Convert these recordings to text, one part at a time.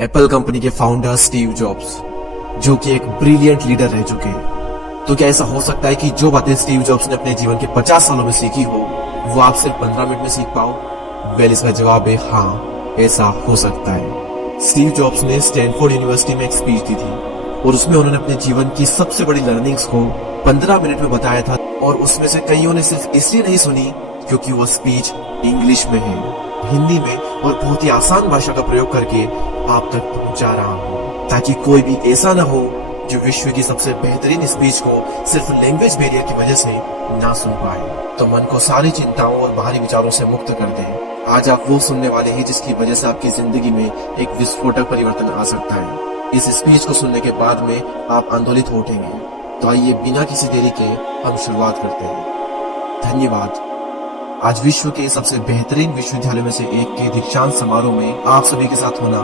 Apple company के founder Steve jobs, जो कि एक ब्रिलियंट लीडर रह चुके हैं। तो क्या ऐसा हो सकता है कि जो बातें स्टीव जॉब्स ने अपने जीवन के 50 सालों में सीखी हो, वो आप सिर्फ 15 मिनट में सीख पाओ? वेल, इसका जवाब है हाँ, ऐसा हो सकता है। स्टीव जॉब्स ने स्टैनफोर्ड यूनिवर्सिटी में एक स्पीच दी थी और उसमें उन्होंने अपने जीवन की सबसे बड़ी लर्निंग्स को 15 मिनट में बताया था। और उसमें से कईयों ने सिर्फ इसलिए नहीं सुनी क्योंकि वो स्पीच इंग्लिश में है, हिंदी में और बहुत ही आसान भाषा का प्रयोग करके आप तक पहुंचा रहा हूं, ताकि कोई भी ऐसा ना हो जो विश्व की सबसे बेहतरीन स्पीच को सिर्फ लैंग्वेज बैरियर की वजह से ना सुन पाए। तो मन को सारी चिंताओं और बाहरी विचारों से मुक्त कर दें। आज आप वो सुनने वाले हैं जिसकी वजह से आपकी जिंदगी में एक विस्फोटक परिवर्तन आ सकता है। इस स्पीच को सुनने के बाद में आप आंदोलित हो उठेंगे। तो आइए बिना किसी देरी के हम शुरुआत करते हैं। धन्यवाद। आज विश्व के सबसे बेहतरीन विश्वविद्यालय में से एक के दीक्षांत समारोह में आप सभी के साथ होना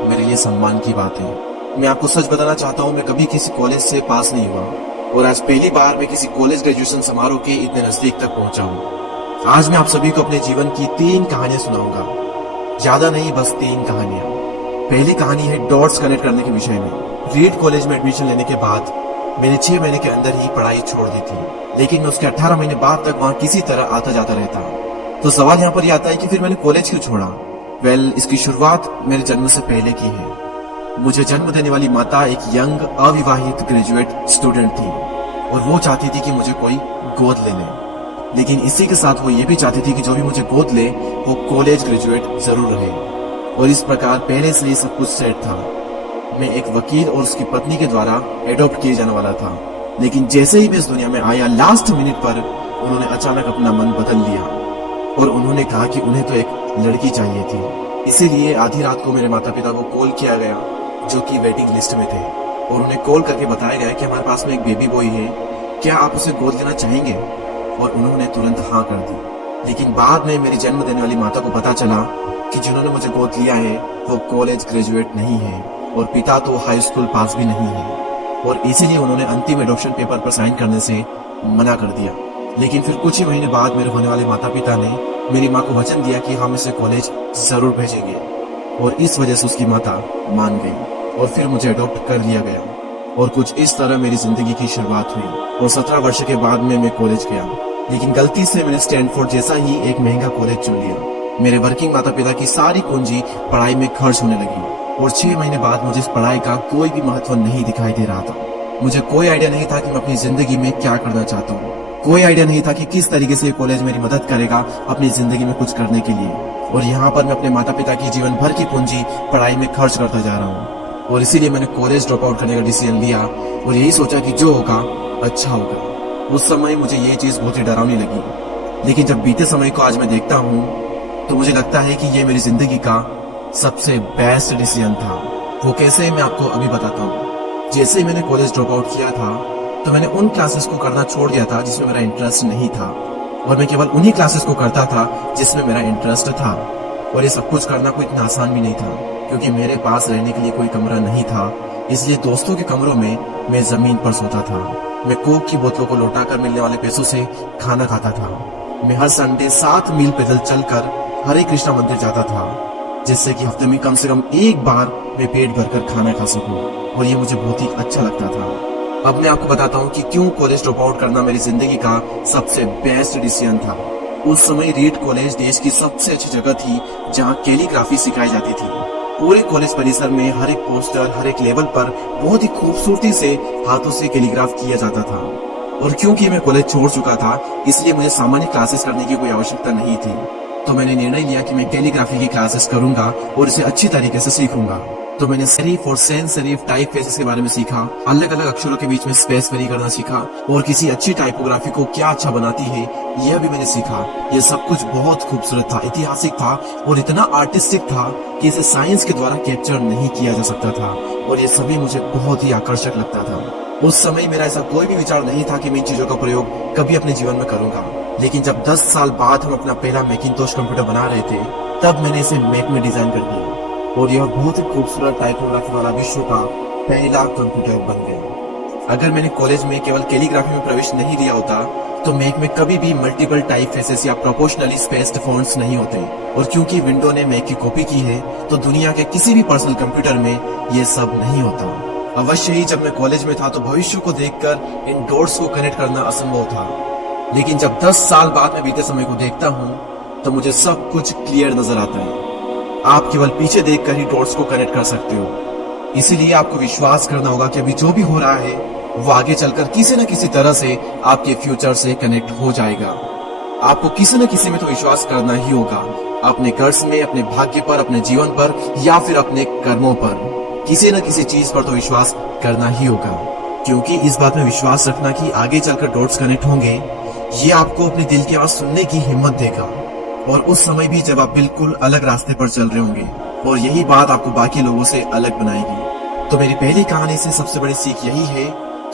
मेरे लिए सम्मान की बात है। मैं आपको सच बताना चाहता हूँ, मैं कभी किसी कॉलेज से पास नहीं हुआ और आज पहली बार मैं किसी कॉलेज ग्रेजुएशन समारोह के इतने नजदीक तक पहुंचा हूँ। आज मैं आप सभी को अपने जीवन की 3 कहानियां सुनाऊंगा, ज्यादा नहीं, बस 3 कहानियां। पहली कहानी है डॉट्स कनेक्ट करने के विषय में। रीड कॉलेज में एडमिशन लेने के बाद मैंने 6 महीने के अंदर ही पढ़ाई छोड़ दी थी, लेकिन मैं उसके 18 महीने बाद तक वहां किसी तरह आता जाता रहता। तो सवाल यहाँ पर यह आता है कि फिर मैंने कॉलेज क्यों छोड़ा? वेल, इसकी शुरुआत मेरे जन्म से पहले की है। मुझे जन्म देने वाली माता एक यंग अविवाहित ग्रेजुएट स्टूडेंट थी और वो चाहती थी कि मुझे कोई गोद ले ले, लेकिन इसी के साथ वो ये भी चाहती थी कि जो भी मुझे गोद ले वो कॉलेज ग्रेजुएट जरूर रहे। और इस प्रकार पहले से ही सब कुछ सेट था। मैं एक वकील और उसकी पत्नी के द्वारा एडॉप्ट किए जाने वाला था, लेकिन जैसे ही मैं इस दुनिया में आया, लास्ट मिनट पर उन्होंने अचानक अपना मन बदल लिया और उन्होंने कहा कि उन्हें तो एक लड़की चाहिए थी। इसीलिए आधी रात को मेरे माता पिता को कॉल किया गया, जो कि वेटिंग लिस्ट में थे, और उन्हें कॉल करके बताया गया कि हमारे पास में एक बेबी बॉय है, क्या आप उसे गोद लेना चाहेंगे? और उन्होंने तुरंत हाँ कर दी। लेकिन बाद में मेरी जन्म देने वाली माता को पता चला कि जिन्होंने मुझे गोद लिया है वो कॉलेज ग्रेजुएट नहीं है और पिता तो हाई स्कूल पास भी नहीं है, और इसीलिए उन्होंने अंतिम एडॉप्शन पेपर पर साइन करने से मना कर दिया। लेकिन फिर कुछ ही महीने बाद मेरे होने वाले माता पिता ने मेरी माँ को वचन दिया कि हम इसे कॉलेज जरूर भेजेंगे, और इस वजह से उसकी माता मान गई और फिर मुझे अडॉप्ट कर लिया गया। और कुछ इस तरह मेरी जिंदगी की शुरुआत हुई और 17 वर्ष के बाद में मैं कॉलेज गया। लेकिन गलती से मैंने स्टैनफोर्ड जैसा ही एक महंगा कॉलेज चुन लिया। मेरे वर्किंग माता पिता की सारी पूंजी पढ़ाई में खर्च होने लगी और 6 महीने बाद मुझे इस पढ़ाई का कोई भी महत्व नहीं दिखाई दे रहा था। मुझे कोई आइडिया नहीं था कि मैं अपनी जिंदगी में क्या करना चाहता हूँ। कोई आइडिया नहीं था कि किस तरीके से ये कॉलेज मेरी मदद करेगा अपनी जिंदगी में कुछ करने के लिए। और यहाँ पर मैं अपने माता पिता की जीवन भर की पूंजी पढ़ाई में खर्च करता जा रहा हूँ, और इसीलिए मैंने कॉलेज ड्रॉप आउट करने का डिसीजन लिया और यही सोचा कि जो होगा अच्छा होगा। उस समय मुझे ये चीज बहुत ही डरावनी लगी, लेकिन जब बीते समय को आज मैं देखता हूँ तो मुझे लगता है कि ये मेरी जिंदगी का सबसे बेस्ट डिसीजन था। वो कैसे, मैं आपको अभी बताता हूँ। जैसे ही मैंने कॉलेज ड्रॉप आउट किया था तो मैंने उन क्लासेस को करना छोड़ दिया था जिसमें मेरा इंटरेस्ट नहीं था, और मैं केवल उन्हीं क्लासेस को करता था जिसमें मेरा इंटरेस्ट था। और ये सब कुछ करना कोई इतना आसान भी नहीं था, क्योंकि मेरे पास रहने के लिए कोई कमरा नहीं था। इसलिए दोस्तों के कमरों में मैं जमीन पर सोता था। मैं कोक की बोतलों को लौटाकर मिलने वाले पैसों से खाना खाता था। मैं हर संडे 7 मील पैदल चलकर हरे कृष्णा मंदिर जाता था, जिससे कि हफ्ते में कम से कम एक बार मैं पेट भरकर खाना खा सकूं, और ये मुझे बहुत ही अच्छा लगता था। अब मैं आपको बताता हूँ कि क्यों कॉलेज ड्रॉप आउट करना मेरी जिंदगी का सबसे बेस्ट डिसीजन था। उस समय रीड कॉलेज देश की सबसे अच्छी जगह थी जहाँ कैलीग्राफी सिखाई जाती थी। पूरे कॉलेज परिसर में हर एक पोस्टर, हर एक लेवल पर बहुत ही खूबसूरती से हाथों से कैलीग्राफ किया जाता था। और क्योंकि मैं कॉलेज छोड़ चुका था, इसलिए मुझे सामान्य क्लासेस करने की कोई आवश्यकता नहीं थी। तो मैंने निर्णय लिया कि मैं कैलीग्राफी की क्लासेस करूंगा और इसे अच्छी तरीके से सीखूंगा। तो मैंने सेरिफ और सैंस सेरिफ टाइप फेसेस के बारे में सीखा, अलग अलग अक्षरों के बीच में स्पेस वेरी करना सीखा, और किसी अच्छी टाइपोग्राफी को क्या अच्छा बनाती है यह भी मैंने सीखा। यह सब कुछ बहुत खूबसूरत था, ऐतिहासिक था और इतना आर्टिस्टिक था कि इसे साइंस के द्वारा कैप्चर नहीं किया जा सकता था, और ये सभी मुझे बहुत ही आकर्षक लगता था। उस समय मेरा ऐसा कोई भी विचार नहीं था कि मैं इन चीजों का प्रयोग कभी अपने जीवन में करूंगा। लेकिन जब 10 साल बाद हम अपना पहला मैकिंटोश कंप्यूटर बना रहे थे, तब मैंने इसे मैक में डिजाइन कर दिया और यह बहुत ही खूबसूरत टाइपोग्राफी वाला विश्व का पहला कंप्यूटर बन गया। अगर मैंने कॉलेज में केवल कैलीग्राफी में प्रवेश नहीं लिया होता तो मैक में कभी भी मल्टीपल टाइप फेसेस या प्रोपोर्शनली स्पेस्ड फॉन्ट्स नहीं होते। और क्योंकि विंडो ने मैक की कॉपी की है, तो दुनिया के किसी भी पर्सनल कंप्यूटर में ये सब नहीं होता। अवश्य ही जब मैं कॉलेज में था तो भविष्य को देखकर इन डॉट्स को कनेक्ट करना असंभव था, लेकिन जब 10 साल बाद में बीते समय को देखता हूँ तो मुझे सब कुछ क्लियर नजर आता है। आप केवल पीछे देखकर ही डॉट्स को कनेक्ट कर सकते हो। इसीलिए आपको विश्वास करना होगा कि अभी जो भी हो रहा है वो आगे चलकर किसी न किसी तरह से आपके फ्यूचर से कनेक्ट हो जाएगा। आपको किसी न किसी में तो विश्वास करना ही होगा, अपने कर्ज में, अपने भाग्य पर, अपने जीवन पर या फिर अपने कर्मों पर। किसी न किसी चीज पर तो विश्वास करना ही होगा, क्योंकि इस बात में विश्वास रखना कि आगे चलकर डॉट्स कनेक्ट होंगे, ये आपको अपने दिल की आवाज सुनने की हिम्मत देगा। और उस समय भी जब आप बिल्कुल अलग रास्ते पर चल रहे होंगे, और यही बात आपको बाकी लोगों से अलग बनाएगी। तो मेरी पहली कहानी से सबसे बड़ी सीख यही है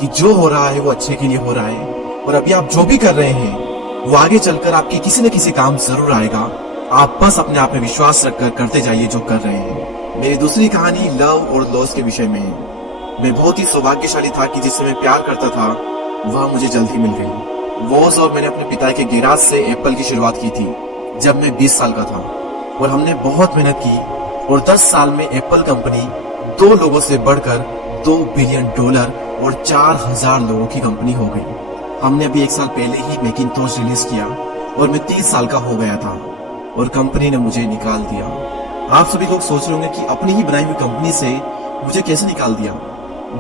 कि जो हो रहा है वो अच्छे के लिए हो रहा है, और अभी आप जो भी कर रहे हैं वो आगे चलकर आपके किसी न किसी काम जरूर आएगा। आप बस अपने आप में विश्वास रखकर करते जाइए जो कर रहे हैं। मेरी दूसरी कहानी लव और लॉस के विषय में है। मैं बहुत ही सौभाग्यशाली था कि जिससे मैं प्यार करता था वह मुझे जल्द ही मिल गई। वॉज और मैंने अपने पिता के गैराज से एप्पल की शुरुआत की थी जब मैं 20 साल का था, और हमने बहुत मेहनत की, और 10 साल में एप्पल कंपनी 2 लोगों से बढ़कर $2 बिलियन और 4000 लोगों की कंपनी हो गई। हमने अभी 1 साल पहले ही मैकिंटोश रिलीज किया और मैं 30 साल का हो गया था, और कंपनी ने मुझे निकाल दिया। आप सभी लोग सोच रहे होंगे कि अपनी ही बनाई हुई कंपनी से मुझे कैसे निकाल दिया।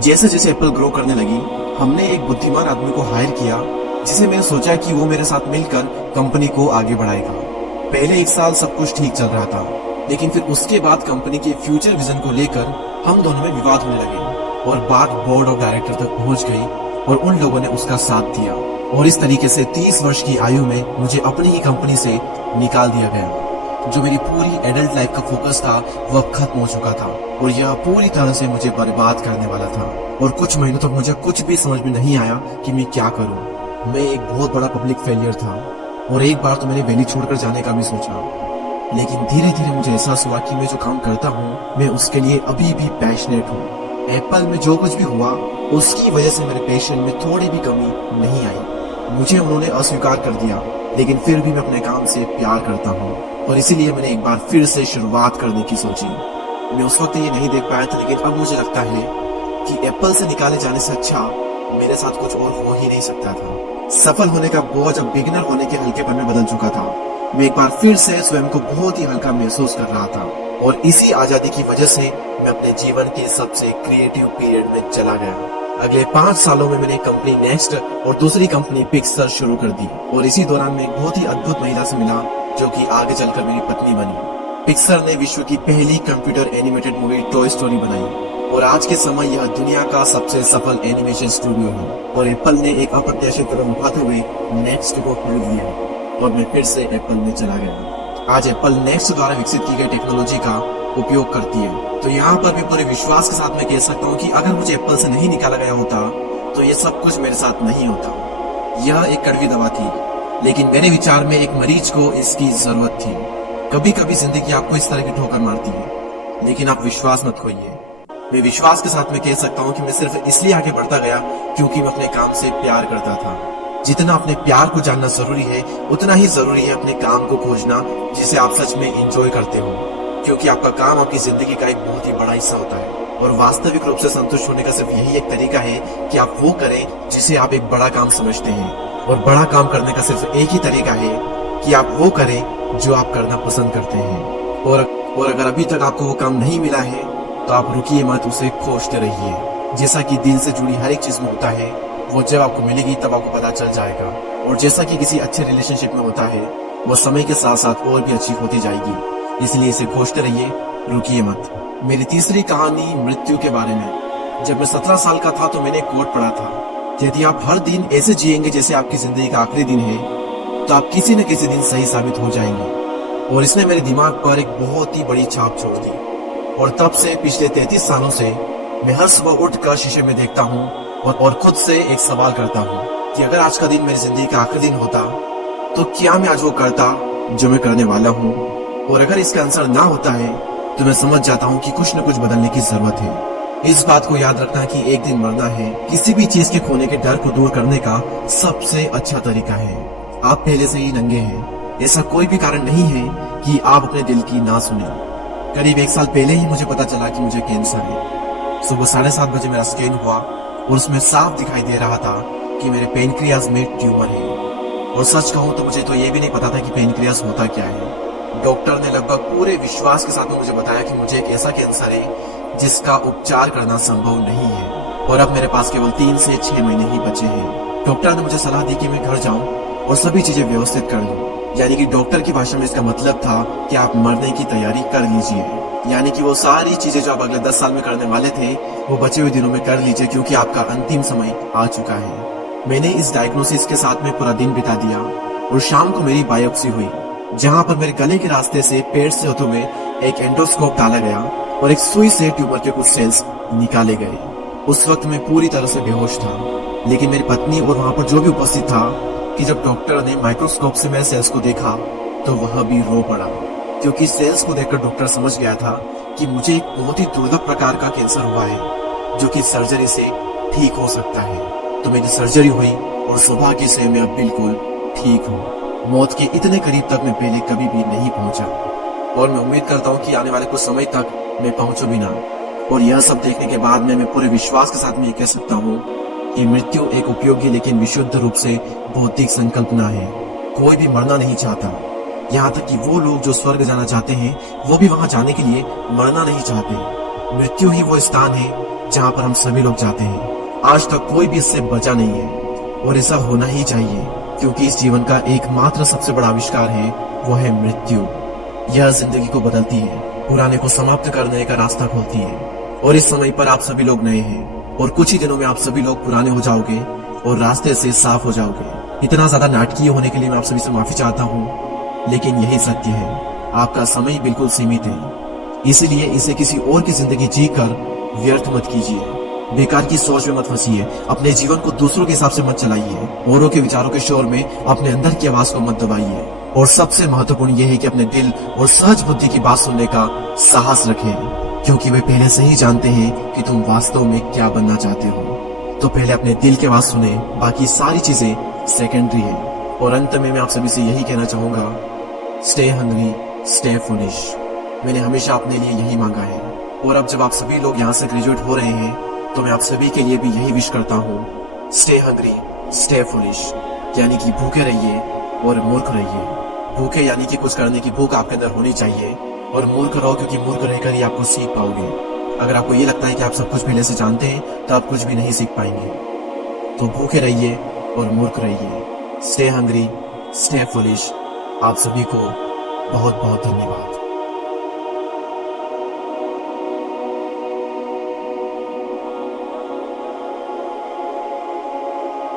जैसे जैसे एप्पल ग्रो करने लगी, हमने एक बुद्धिमान आदमी को हायर किया, जिसे मैंने सोचा कि वो मेरे साथ मिलकर कंपनी को आगे बढ़ाएगा। पहले 1 साल सब कुछ ठीक चल रहा था, लेकिन फिर उसके बाद कंपनी के फ्यूचर विजन को लेकर हम दोनों में विवाद होने लगे, और बात बोर्ड ऑफ डायरेक्टर तक पहुंच गई, और उन लोगों ने उसका साथ दिया, और इस तरीके से 30 वर्ष की आयु में मुझे अपनी ही कंपनी से निकाल दिया गया। जो मेरी पूरी एडल्ट लाइफ का फोकस था वह खत्म हो चुका था, और यह पूरी तरह से मुझे बर्बाद करने वाला था। और कुछ महीनों तक मुझे कुछ भी समझ में नहीं आया कि मैं क्या करूं। मैं एक बहुत बड़ा पब्लिक फेलियर था, और एक बार तो मैंने वैली छोड़कर जाने का भी सोचा, लेकिन धीरे धीरे मुझे एहसास हुआ कि मैं जो काम करता हूँ मैं उसके लिए अभी भी पैशनेट हूँ। एप्पल में जो कुछ भी हुआ उसकी वजह से मेरे पैशन में थोड़ी भी कमी नहीं आई। मुझे उन्होंने अस्वीकार कर दिया, लेकिन फिर भी मैं अपने काम से प्यार करता हूँ, और इसीलिए मैंने एक बार फिर से शुरुआत करने की सोची। मैं उस वक्त ये नहीं देख पाया था, लेकिन अब मुझे लगता है कि एप्पल से निकाले जाने से अच्छा मेरे साथ कुछ और हो ही नहीं सकता था। सफल होने का बोझ अब बिगिनर होने के हल्केपन में बदल चुका था। मैं एक बार फिर से स्वयं को बहुत ही हल्का महसूस कर रहा था, और इसी आजादी की वजह से मैं अपने जीवन के सबसे क्रिएटिव पीरियड में चला गया। अगले 5 सालों में मैंने कंपनी नेक्स्ट और दूसरी कंपनी पिक्सर शुरू कर दी, और इसी दौरान मैं एक बहुत ही अद्भुत महिला से मिला जो कि आगे चलकर मेरी पत्नी बनी। पिक्सर ने विश्व की पहली computer animated movie toy story बनाई, और आज के समय यह दुनिया का सबसे सफल एनिमेशन स्टूडियो है। और एप्पल ने एक अप्रत्याशित कदम उठाते हुए नेक्स्ट को खरीद लिया, और मैं फिर से एप्पल में चला गया। आज एप्पल नेक्स्ट द्वारा विकसित की गई टेक्नोलॉजी का उपयोग करती है। तो यहाँ पर मैं पूरे विश्वास के साथ में कह सकता हूँ कि अगर मुझे एप्पल से नहीं निकाला गया होता तो ये सब कुछ मेरे साथ नहीं होता। यह एक कड़वी दवा थी, लेकिन मेरे विचार में एक मरीज को इसकी जरूरत थी। कभी कभी जिंदगी आपको इस तरह की ठोकर मारती है, लेकिन आप विश्वास मत खोइए। मैं विश्वास के साथ में कह सकता हूँ कि मैं सिर्फ इसलिए आगे बढ़ता गया क्योंकि मैं अपने काम से प्यार करता था। जितना अपने प्यार को जानना जरूरी है, उतना ही जरूरी है अपने काम को खोजना जिसे आप सच में एंजॉय करते हो, क्योंकि आपका काम आपकी जिंदगी का एक बहुत ही बड़ा हिस्सा होता है। और वास्तविक रूप से संतुष्ट होने का सिर्फ यही एक तरीका है कि आप वो करें जिसे आप एक बड़ा काम समझते हैं, और बड़ा काम करने का सिर्फ एक ही तरीका है कि आप वो करें जो आप करना पसंद करते हैं। और अगर अभी तक आपको वो काम नहीं मिला है तो आप रुकिए मत, उसे खोजते रहिए। जैसा कि दिल से जुड़ी हर एक चीज में होता है, वो जब आपको मिलेगी तब आपको पता चल जाएगा। और जैसा कि किसी अच्छे रिलेशनशिप में होता है, वो समय के साथ साथ और भी अच्छी होती जाएगी। इसलिए इसे खोजते रहिए, रुकिए मत। मेरी तीसरी कहानी मृत्यु के बारे में। जब मैं 17 साल का था तो मैंने एक कोट पढ़ा था, यदि आप हर दिन ऐसे जिएंगे जैसे आपकी जिंदगी का आखिरी दिन है, तो आप किसी न किसी दिन सही साबित हो जाएंगे। और इसने मेरे दिमाग पर एक बहुत ही बड़ी छाप छोड़ दी। और तब से पिछले 33 सालों से मैं हर सुबह उठकर शीशे में देखता हूँ और खुद से एक सवाल करता हूँ कि अगर आज का दिन मेरी जिंदगी का आखिरी दिन होता तो क्या मैं आज वो करता जो मैं करने वाला हूँ। और अगर इसका आंसर ना होता है तो मैं समझ जाता हूँ कि कुछ न कुछ बदलने की जरूरत है। इस बात को याद रखना कि एक दिन मरना है किसी भी चीज के खोने के डर को दूर करने का सबसे अच्छा तरीका है। आप पहले से ही नंगे हैं, ऐसा कोई भी कारण नहीं है कि आप अपने दिल की ना सुने। करीब 1 साल पहले ही मुझे पता चला कि मुझे कैंसर है। सुबह 7:30 बजे मेरा स्कैन हुआ और उसमें साफ दिखाई दे रहा था कि मेरे पेनक्रियाज में ट्यूमर है। और सच कहूं तो मुझे तो ये भी नहीं पता था कि पेनक्रियाज होता क्या है। डॉक्टर ने लगभग पूरे विश्वास के साथ में मुझे बताया कि मुझे एक ऐसा कैंसर है जिसका उपचार करना संभव नहीं है और अब मेरे पास केवल 3 से 6 महीने ही बचे हैं। डॉक्टर ने मुझे सलाह दी कि मैं घर जाऊं और सभी चीजें व्यवस्थित कर लूं। यानी कि डॉक्टर की भाषा में इसका मतलब था कि आप मरने की तैयारी कर लीजिए। यानी कि वो सारी चीजें जो आप अगले 10 साल में करने वाले थे वो बचे हुए दिनों में कर लीजिए, क्योंकि आपका अंतिम समय आ चुका है। मैंने इस डायग्नोसिस के साथ में पूरा दिन बिता दिया और शाम को मेरी बायोप्सी हुई, जहां पर मेरे गले के रास्ते से पेट से होते हुए एक एंडोस्कोप डाला गया और एक सुई से ट्यूमर के कुछ सेल्स निकाले गए। उस वक्त मैं पूरी तरह से बेहोश था, लेकिन मेरी पत्नी और वहां पर जो भी उपस्थित था कि जब डॉक्टर ने माइक्रोस्कोप से मेरे सेल्स को देखा तो वह भी रो पड़ा, क्योंकि सेल्स को देखकर डॉक्टर समझ गया था कि मुझे एक बहुत ही दुर्लभ प्रकार का कैंसर हुआ है जो कि सर्जरी से ठीक हो सकता है। तो मेरी सर्जरी हुई और सौभाग्य से मैं अब बिल्कुल ठीक हूँ। मौत के इतने करीब तक मैं पहले कभी भी नहीं पहुंचा और मैं उम्मीद करता हूँ कि आने वाले कुछ समय तक मैं पहुंचू भी ना। और यह सब देखने के बाद मैं पूरे विश्वास के साथ में ये कह सकता हूँ कि मृत्यु एक उपयोगी लेकिन विशुद्ध रूप से भौतिक संकल्पना है। कोई भी मरना नहीं चाहता, यहाँ तक कि वो लोग जो स्वर्ग जाना चाहते हैं वो भी वहां जाने के लिए मरना नहीं चाहते। मृत्यु ही वो स्थान है जहाँ पर हम सभी लोग जाते हैं। आज तक कोई भी इससे बचा नहीं है और ऐसा होना ही चाहिए, क्योंकि इस जीवन का एकमात्र सबसे बड़ा आविष्कार है वो है मृत्यु। यह जिंदगी को बदलती है, पुराने को समाप्त करने का रास्ता खोलती है। और इस समय पर आप सभी लोग नए हैं और कुछ ही दिनों में आप सभी लोग पुराने हो जाओगे और रास्ते से साफ हो जाओगे। इतना ज्यादा नाटकीय होने के लिए मैं आप सभी से माफी चाहता हूँ, लेकिन यही सत्य है। आपका समय बिल्कुल सीमित है, इसीलिए इसे किसी और की जिंदगी जीकर व्यर्थ मत कीजिए। बेकार की सोच में मत फंसिए, अपने जीवन को दूसरों के हिसाब से मत चलाइए, औरों के विचारों के शोर में अपने अंदर की आवाज को मत दबाइए। और सबसे महत्वपूर्ण यह है कि अपने दिल और सहज बुद्धि की बात सुनने का साहस रखें, क्योंकि वे पहले से ही जानते हैं कि तुम वास्तव में क्या बनना चाहते हो। तो पहले अपने दिल की आवाज सुने, बाकी सारी चीजें सेकेंडरी है। और अंत में मैं आप सभी से यही कहना चाहूंगा, स्टे हंग्री, स्टे फुलिश। मैंने हमेशा अपने लिए यही मांगा है और अब जब आप सभी लोग यहाँ से ग्रेजुएट हो रहे हैं तो मैं आप सभी के लिए भी यही विश करता हूँ, स्टे हंग्री, स्टे फुलिश। यानी कि भूखे रहिए और मूर्ख रहिए। भूखे यानी कि कुछ करने की भूख आपके अंदर होनी चाहिए, और मूर्ख रहो क्योंकि मूर्ख रहकर ही आप कुछ सीख पाओगे। अगर आपको ये लगता है कि आप सब कुछ पहले से जानते हैं तो आप कुछ भी नहीं सीख पाएंगे। तो भूखे रहिए और मूर्ख रहिए। Stay hungry, stay foolish. आप सभी को बहुत बहुत धन्यवाद।